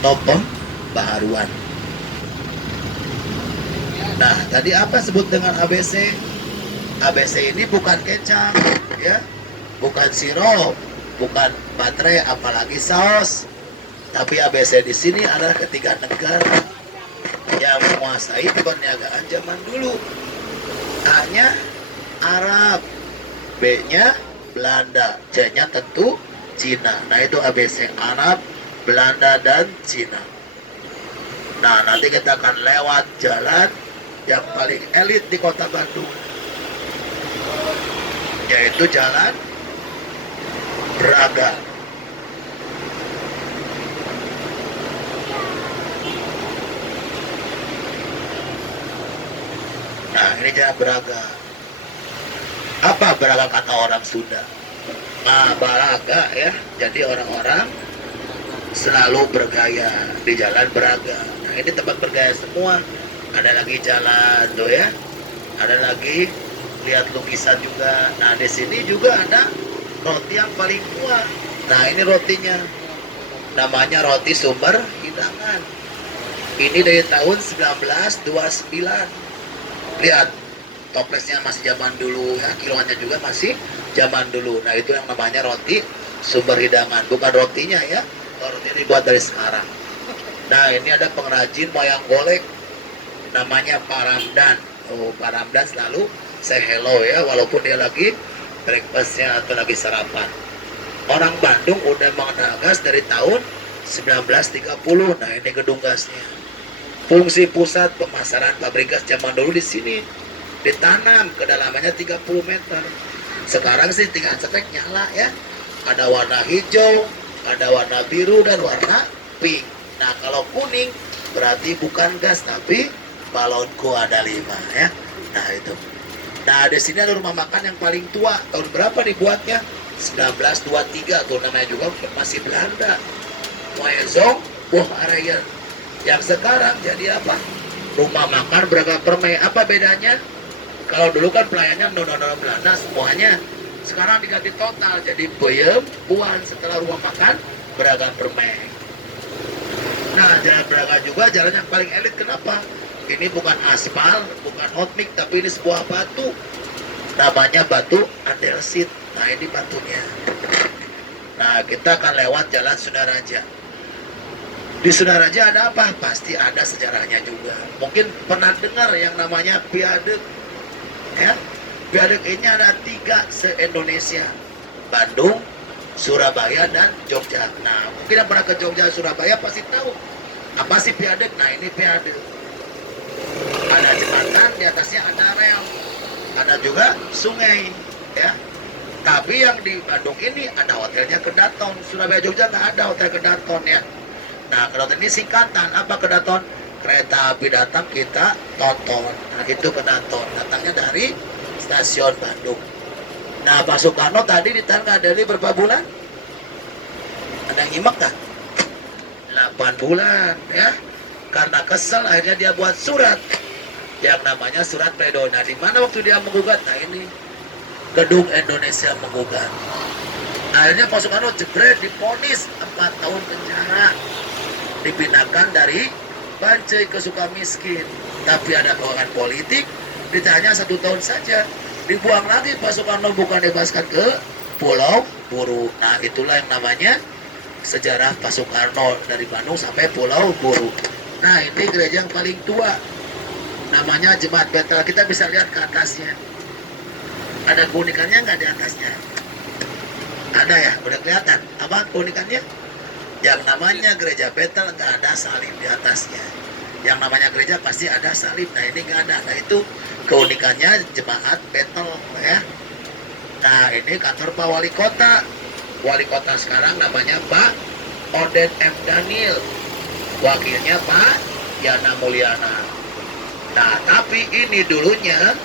atau pembaharuan. Nah, tadi apa sebut dengan ABC? ABC ini bukan kecap, ya, bukan sirup, bukan baterai, apalagi saus. Tapi ABC di sini adalah ketiga negara yang menguasai perniagaan zaman dulu. A-nya Arab, B-nya Belanda, C-nya tentu Cina. Nah, itu ABC, Arab, Belanda, dan Cina. Nah, nanti kita akan lewat jalan yang paling elit di kota Bandung, yaitu Jalan Braga. Nah, ini Jalan Braga. Apa Braga kata orang Sunda? Nah, Braga ya, jadi orang-orang selalu bergaya di Jalan Braga. Nah, ini tempat bergaya semua. Ada lagi jalan tuh ya, ada lagi lihat lukisan juga. Nah, di sini juga ada roti yang paling tua. Nah, ini rotinya, namanya roti Sumber Hidangan. Ini dari tahun 1929. Lihat, toplesnya masih zaman dulu ya, kiloannya juga masih zaman dulu. Nah, itu yang namanya roti Sumber Hidangan, bukan rotinya ya. Roti dibuat dari sekarang. Nah, ini ada pengrajin wayang golek, namanya Pak Ramdan. Oh, Pak Ramdan selalu say hello ya, walaupun dia lagi breakfastnya atau lagi sarapan. Orang Bandung udah mengenal gas dari tahun 1930. Nah, ini gedung gasnya. Fungsi pusat pemasaran pabrik gas zaman dulu di sini. Ditanam kedalamannya 30 meter. Sekarang sih tinggal cetek nyala ya. Ada warna hijau, ada warna biru, dan warna pink. Nah, kalau kuning berarti bukan gas tapi balonku ada 5 ya. Nah, itu. Nah, di sini ada rumah makan yang paling tua. Tahun berapa dibuatnya? 1923. Tuh namanya juga masih Belanda. Moezong Buah Arayan. Yang sekarang jadi apa? Rumah makan Braga Permai. Apa bedanya? Kalau dulu kan pelayannya nono-nono Belanda semuanya. Sekarang diganti total jadi Peyem Puan setelah rumah makan Braga Permai. Nah, Jalan Braga juga jalan yang paling elit. Kenapa? Ini bukan aspal, bukan hot mix, tapi ini sebuah batu. Namanya batu andesit. Nah, ini batunya. Nah, kita akan lewat Jalan Sundaraja. Di Sundaraja ada apa? Pasti ada sejarahnya juga. Mungkin pernah dengar yang namanya viaduk. Ya, viaduk ini ada 3 se-Indonesia. Bandung, Surabaya, dan Jogja. Nah, mungkin yang pernah ke Jogja, Surabaya pasti tahu apa sih viaduk. Nah, ini viaduk. Ada jembatan, di atasnya ada rel, ada juga sungai ya. Tapi yang di Bandung ini ada hotelnya Kedaton. Surabaya, Jogja nggak ada hotel Kedaton ya. Nah, Kedaton ini singkatan apa? Kedaton, kereta api datang kita tonton. Nah, itu Kedaton, datangnya dari stasiun Bandung. Nah, Pak Soekarno tadi ditahan dari berapa bulan? Ada yang nyimak kan? 8 bulan ya. Karena kesel akhirnya dia buat surat yang namanya surat pledoi. Nah, di mana waktu dia menggugat? Nah, ini gedung Indonesia menggugat. Akhirnya Pak Soekarno jebret, diponis 4 tahun penjara, dipindahkan dari Bancai ke Sukamiskin. Tapi ada kawangan politik, ditanya 1 tahun saja, dibuang lagi Pak Soekarno, bukan dibebaskan ke Pulau Buru. Nah, itulah yang namanya sejarah Pak Soekarno dari Bandung sampai Pulau Buru. Nah, ini gereja yang paling tua, namanya Jemaat Betel. Kita bisa lihat ke atasnya. Ada keunikannya nggak di atasnya? Ada ya, udah kelihatan. Apa keunikannya? Yang namanya gereja Betel nggak ada salib di atasnya. Yang namanya gereja pasti ada salib. Nah, ini nggak ada. Nah, itu keunikannya Jemaat Betel ya. Nah, ini kantor Pak Wali Kota. Wali Kota sekarang namanya Pak Oden M. Daniel. Wakilnya Pak Yana Mulyana. Nah, tapi ini dulunya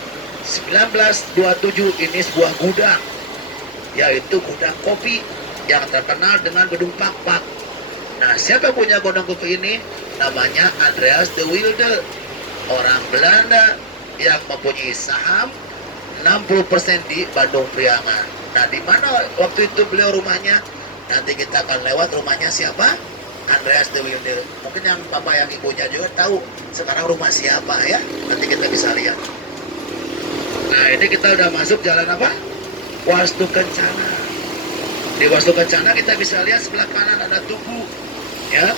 1927 ini sebuah gudang, yaitu gudang kopi yang terkenal dengan gedung Pak-Pak. Nah, siapa punya gudang kopi ini? Namanya Andreas de Wilde, orang Belanda yang mempunyai saham 60% di Bandung Priangan. Nah, di mana waktu itu beliau rumahnya? Nanti kita akan lewat rumahnya siapa? Andreas de Wilde. Mungkin yang papa yang ibunya juga tahu sekarang rumah siapa ya. Nanti kita bisa lihat. Nah ini kita udah masuk jalan apa? Wastu Kencana. Di Wastu Kencana kita bisa lihat sebelah kanan ada tugu, ya.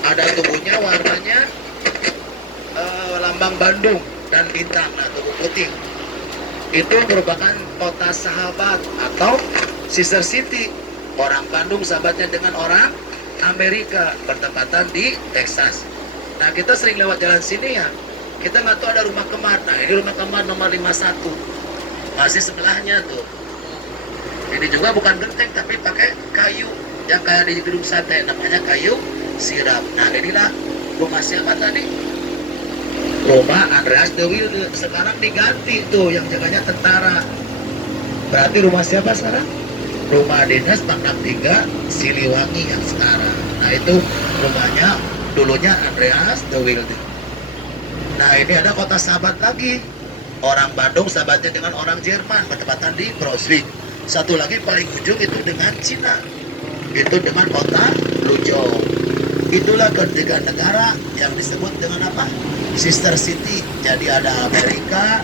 Ada tubuhnya warnanya lambang Bandung dan bintang. Nah tugu putih itu merupakan kota sahabat atau sister city. Orang Bandung sahabatnya dengan orang Amerika, bertepatan di Texas. Nah kita sering lewat jalan sini ya, kita nggak tahu ada rumah kemar. Nah ini rumah kemar nomor 51, masih sebelahnya tuh. Ini juga bukan genteng tapi pakai kayu yang kayak di gedung sate, namanya kayu sirap. Nah inilah rumah siapa tadi? Rumah Andreas de Wilde. Sekarang diganti tuh, yang jaganya tentara. Berarti rumah siapa sekarang? Rumah dinas Pangdam 3 Siliwangi yang sekarang. Nah itu rumahnya dulunya Andreas de Wilde. Nah ini ada kota sahabat lagi. Orang Bandung sahabatnya dengan orang Jerman, bertepatan di Brunswick. Satu lagi paling ujung itu dengan Cina, itu dengan kota Luzhou. Itulah ketiga negara yang disebut dengan apa? Sister City. Jadi ada Amerika,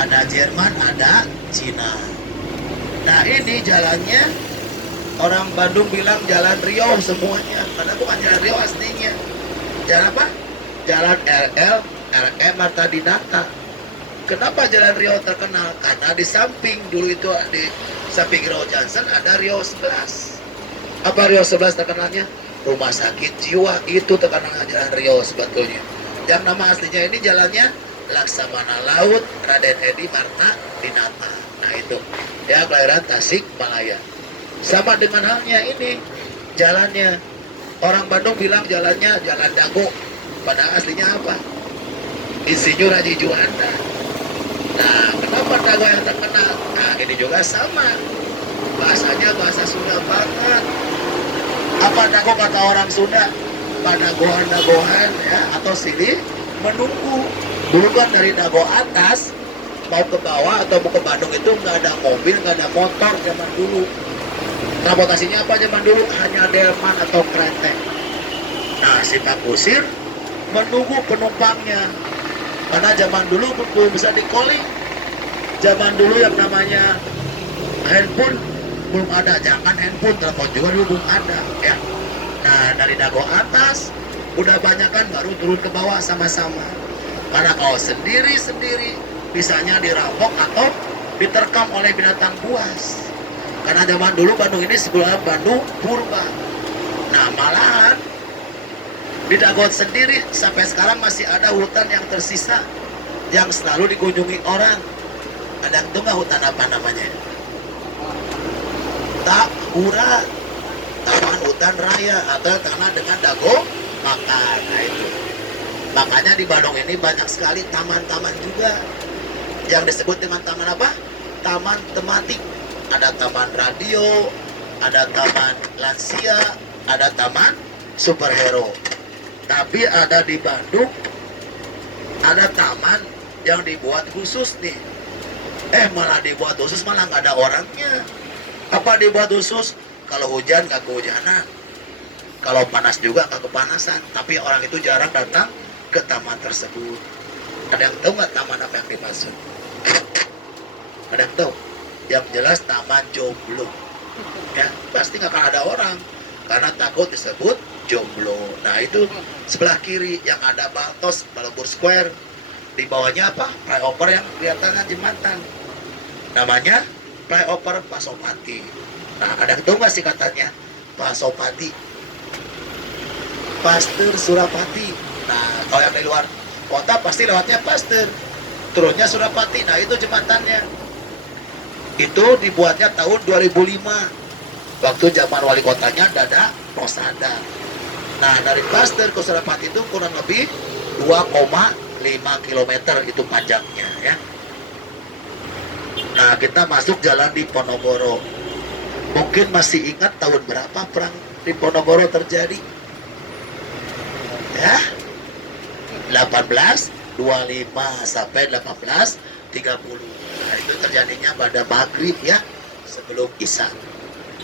ada Jerman, ada Cina. Nah ini jalannya orang Bandung bilang jalan Riau semuanya, karena bukan jalan Riau aslinya. Jalan apa? Jalan RE Marta Dinata. Kenapa jalan Riau terkenal? Karena di samping dulu itu di samping Riau Johnson ada Riau 11. Apa Riau 11 terkenalnya? Rumah sakit jiwa. Itu terkenal jalan Riau sebetulnya. Yang nama aslinya ini jalannya Laksamana Laut Raden Edi Marta Dinata. Nah itu ya, kelahiran Tasik Malaya. Sama dengan halnya ini jalannya. Orang Bandung bilang jalannya Jalan Dago, padahal aslinya apa? Insinyur Haji Juanda. Nah kenapa Dago yang terkenal? Nah ini juga sama, bahasanya bahasa Sunda banget. Apa Dago kata orang Sunda? Padagohan-dagohan ya, atau sini menunggu. Dulu kan dari Dago atas mau ke bawah atau mau ke Bandung itu nggak ada mobil, nggak ada motor zaman dulu. Transportasinya apa zaman dulu? Hanya delman atau kereta. Nah si Pak Kusir menunggu penumpangnya, karena zaman dulu belum bisa di-calling. Zaman dulu yang namanya handphone belum ada, jangan handphone, telepon juga dulu belum ada ya. Nah dari Dago atas udah banyak kan, baru turun ke bawah sama-sama. Karena kalau sendiri-sendiri bisanya dirampok atau diterkam oleh binatang buas. Karena zaman dulu Bandung ini sebelah Bandung purba. Nah malahan di Dago sendiri sampai sekarang masih ada hutan yang tersisa yang selalu dikunjungi orang. Ada yang tahu nggak hutan apa namanya? Tahura, Taman Hutan Raya, atau karena dengan Dago makan. Nah itu makanya di Bandung ini banyak sekali taman-taman juga yang disebut dengan taman apa? Taman tematik. Ada taman radio, ada taman lansia, ada taman superhero. Tapi ada di Bandung ada taman yang dibuat khusus nih. Malah dibuat khusus, malah nggak ada orangnya. Apa dibuat khusus? Kalau hujan nggak kehujanan, kalau panas juga nggak kepanasan. Tapi orang itu jarang datang ke taman tersebut. Ada yang tahu nggak taman apa yang dimaksud? Ada yang tahu? Yang jelas taman jomblo. Ya pasti nggak akan ada orang karena takut disebut jomblo. Nah itu sebelah kiri yang ada Baltos, Balubur Square. Di bawahnya apa? Flyover yang kelihatannya jembatan. Namanya Flyover Pasopati. Nah ada yang tahu nggak sih katanya Pasopati? Pasteur Surapati. Nah kalau yang di luar kota pasti lewatnya Pasteur, turunnya Surapati. Nah itu jembatannya. Itu dibuatnya tahun 2005 waktu zaman wali kotanya Dada Rosada. Nah dari Pasteur ke Surapati itu kurang lebih 2,5 km itu panjangnya ya. Nah kita masuk jalan di Ponorogo. Mungkin masih ingat tahun berapa perang di Ponorogo terjadi? Ya 1825 sampai 1830. Nah, itu terjadinya pada maghrib ya, sebelum isya.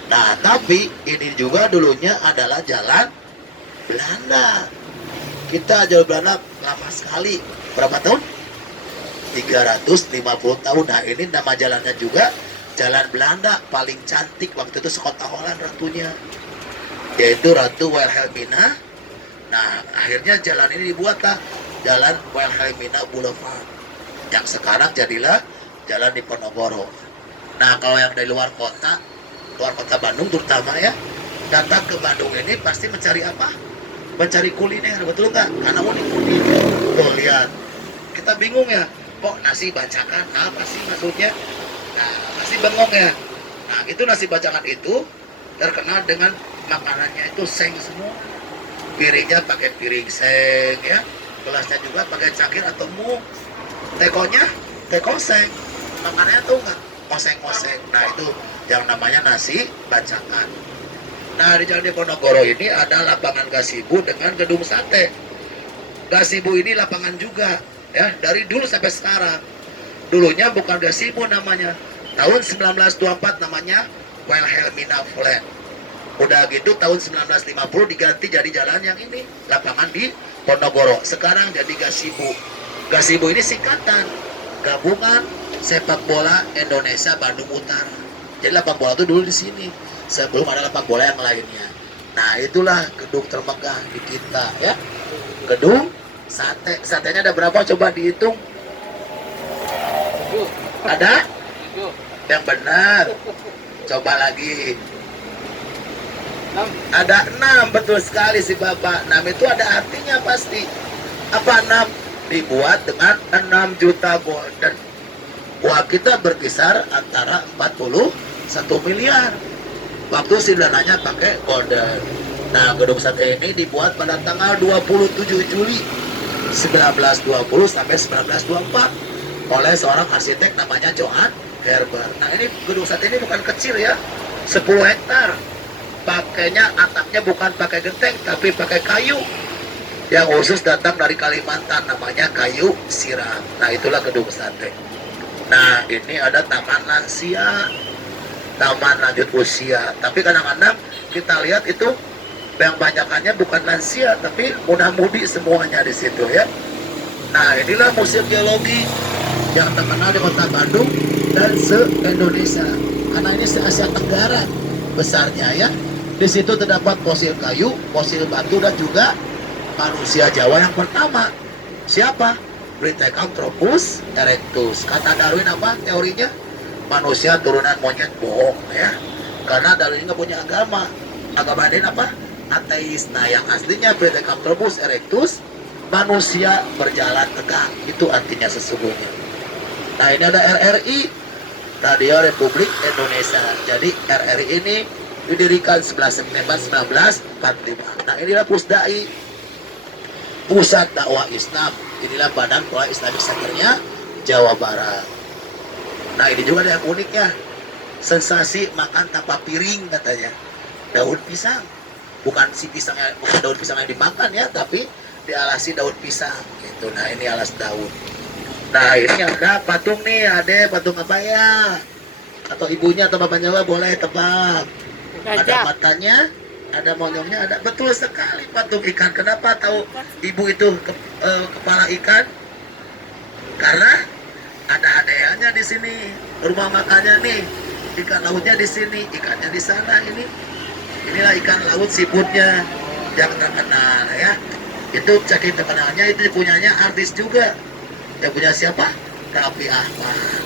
Nah tapi ini juga dulunya adalah jalan Belanda. Kita jalur Belanda lama sekali. Berapa tahun? 350 tahun. Nah ini nama jalannya juga Jalan Belanda paling cantik waktu itu sekota Holland ratunya, yaitu Ratu Wilhelmina. Nah akhirnya jalan ini dibuatlah Jalan Wilhelmina Boulevard, yang sekarang jadilah Jalan Diponegoro. Nah kalau yang dari luar kota Bandung terutama ya, datang ke Bandung ini pasti mencari apa? Mencari kuliner, betul nggak? Karena unik-unik. Tuh lihat, kita bingung ya, kok nasi bancakan apa sih maksudnya? Nah, pasti bengong ya. Nah, itu nasi bancakan itu terkenal dengan makanannya itu seng semua. Piringnya pakai piring seng ya. Gelasnya juga pakai cangkir atau muk. Tekonya teko seng. Makanannya tuh nggak oseng-oseng. Nah, itu yang namanya nasi bancakan. Nah, di Jalan Diponegoro ini ada lapangan gazebo dengan gedung sate. Gazebo ini lapangan juga ya, dari dulu sampai sekarang. Dulunya bukan gazebo namanya. Tahun 1924 namanya Wilhelmina Flat. Udah gitu tahun 1950 diganti jadi jalan yang ini, lapangan di Ponorogo. Sekarang jadi gazebo. Gazebo ini singkatan Gabungan Sepak Bola Indonesia Bandung Utara. Jadi lapangan bola itu dulu di sini, sebelum ada lapangan bola yang lainnya. Nah, itulah gedung termegah di kita ya. Gedung sate. Satenya ada berapa coba dihitung? Ada? Yang benar. Coba lagi. Ada 6, betul sekali si Bapak. 6 itu ada artinya pasti. Apa 6? Dibuat dengan 6 juta golden. Uang kita berkisar antara 41 miliar. Waktu si dananya pakai golden. Nah, gedung sate ini dibuat pada tanggal 27 Juli 1920 sampai 1924 oleh seorang arsitek namanya Johann Herber. Nah, ini gedung sate ini bukan kecil ya, 10 hektar. Pakainya atapnya bukan pakai genteng, tapi pakai kayu yang khusus datang dari Kalimantan, namanya kayu siram. Nah, itulah gedung sate. Nah, ini ada taman lansia, taman lanjut usia. Tapi kadang-kadang kita lihat itu yang banyakannya bukan lansia, tapi muda-mudi semuanya di situ ya. Nah, inilah Museum Geologi yang terkenal di Kota Bandung dan se-Indonesia. Karena ini se-Asia Tenggara besarnya ya. Di situ terdapat fosil kayu, fosil batu, dan juga manusia Jawa yang pertama. Siapa? Britacanthropus erectus. Kata Darwin apa teorinya? Manusia turunan monyet, bohong ya. Karena Darwin nggak punya agama. Agama dia apa? Ateis. Nah, yang aslinya Britacanthropus erectus, manusia berjalan tegak. Itu artinya sesungguhnya. Nah, ini ada RRI, Radio Republik Indonesia. Jadi RRI ini didirikan 11 September 1945. Nah, inilah Pusdai, Pusat Dakwah Islam. Inilah Badan Pengelola Islamic Centernya Jawa Barat. Nah, ini juga ada yang uniknya. Sensasi makan tanpa piring katanya. Daun pisang. Bukan si pisangnya, bukan daun pisang yang dimakan ya, tapi dialasi daun pisang gitu. Nah, ini alas daun. Nah, ini ada patung nih, ada patung apa ya? Atau ibunya atau bapaknya boleh tebak. Ada matanya, ada monyongnya, ada. Betul sekali, patung ikan. Kenapa tahu ibu itu kepala ikan? Karena ada adanya di sini. Rumah makannya nih, ikan lautnya di sini, ikannya di sana. Inilah ikan laut siputnya yang terkenal ya. Itu saking terkenalnya itu punyanya artis juga. Yang punya siapa? Raffi Ahmad.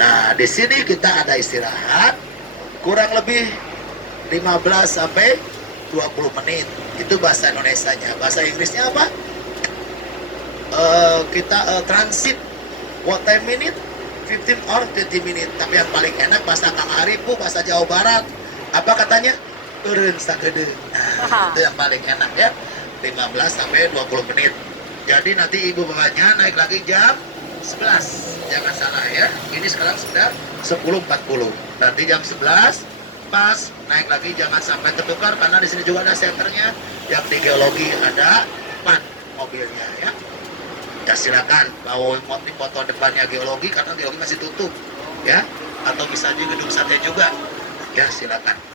Nah, di sini kita ada istirahat kurang lebih 15 sampai 20 menit. Itu bahasa Indonesianya. Bahasa Inggrisnya apa? Kita transit what time minute? 15 or 20 minute. Tapi yang paling enak bahasa Kang Arifu, bahasa Jawa Barat. Apa katanya? Eureun sagede. Nah, itu yang paling enak ya. 15 sampai 20 menit. Jadi nanti ibu bapaknya naik lagi jam 11. Jangan salah ya. Ini sekarang sudah 10.40. Nanti jam 11 pas naik lagi, jangan sampai tertukar karena di sini juga ada senternya. Yang di geologi ada 4 mobilnya ya. Ya silakan mau foto depannya geologi karena geologi masih tutup ya. Atau bisa di gedung sate juga. Ya silakan.